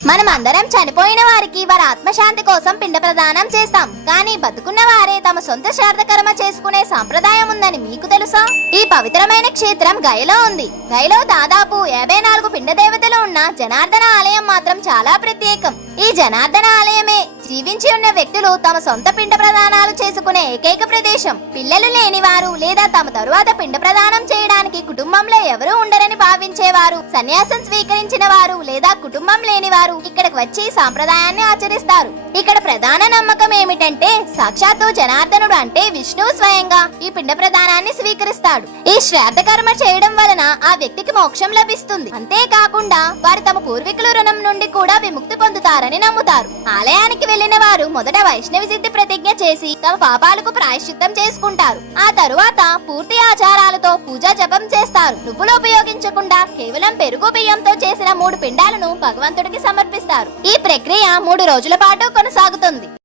మనం అందరం చనిపోయిన వారికి వారి ఆత్మశాంతి కోసం పిండ ప్రదానం చేస్తాం. కానీ బతుకున్న వారే తమ సొంత శ్రాద్ధ చేసుకునే సాంప్రదాయం ఉందని మీకు తెలుసా? ఈ పవిత్రమైన క్షేత్రం గయలో ఉంది. గయలో దాదాపు యాభై నాలుగు పిండ దేవతలు ఉన్న జనార్దన ఆలయం మాత్రం చాలా ప్రత్యేకం. ఈ జనార్దన ఆలయమే జీవించి ఉన్న వ్యక్తులు తమ సొంత పిండ ప్రదానాలు చేసుకునే ఏకైక ప్రదేశం. పిల్లలు లేని వారు లేదా తమ తరువాత పిండ ప్రదానం చేయడానికి కుటుంబంలో ఎవరూ ఉండరని భావించేవారు. సన్యాసం స్వీకరించిన వారు లేదా కుటుంబం లేని వారు ఇక్కడికి వచ్చి సాంప్రదాయాన్ని ఆచరిస్తారు. ఇక్కడ ప్రధాన నమ్మకం ఏమిటంటే సాక్షాత్తు జనార్దనుడు అంటే విష్ణువు స్వయంగా ఈ పిండ ప్రదానాన్ని స్వీకరిస్తాడు. ఈ శ్రాద్ధ కర్మ చేయడం వలన ఆ వ్యక్తికి మోక్షం లభిస్తుంది. అంతేకాకుండా వారు తమ పూర్వీకుల రుణం నుండి కూడా విముక్తి పొందుతారని నమ్ముతారు. ఆలయానికి వెళ్ళిన వారు మొదట వైష్ణవి సిద్ధి ప్రతిజ్ఞ చేసి తమ పాపాలకు ప్రాయశ్చిత్తం చేసుకుంటారు. ఆ తరువాత పూర్తి ఆచారాలతో పూజా జపం చేస్తారు. నువ్వులు ఉపయోగించకుండా కేవలం పెరుగు బియ్యంతో చేసిన మూడు పిండాలను భగవంతుడికి సమర్పిస్తారు. ఈ ప్రక్రియ మూడు రోజుల పాటు కొనసాగుతుంది.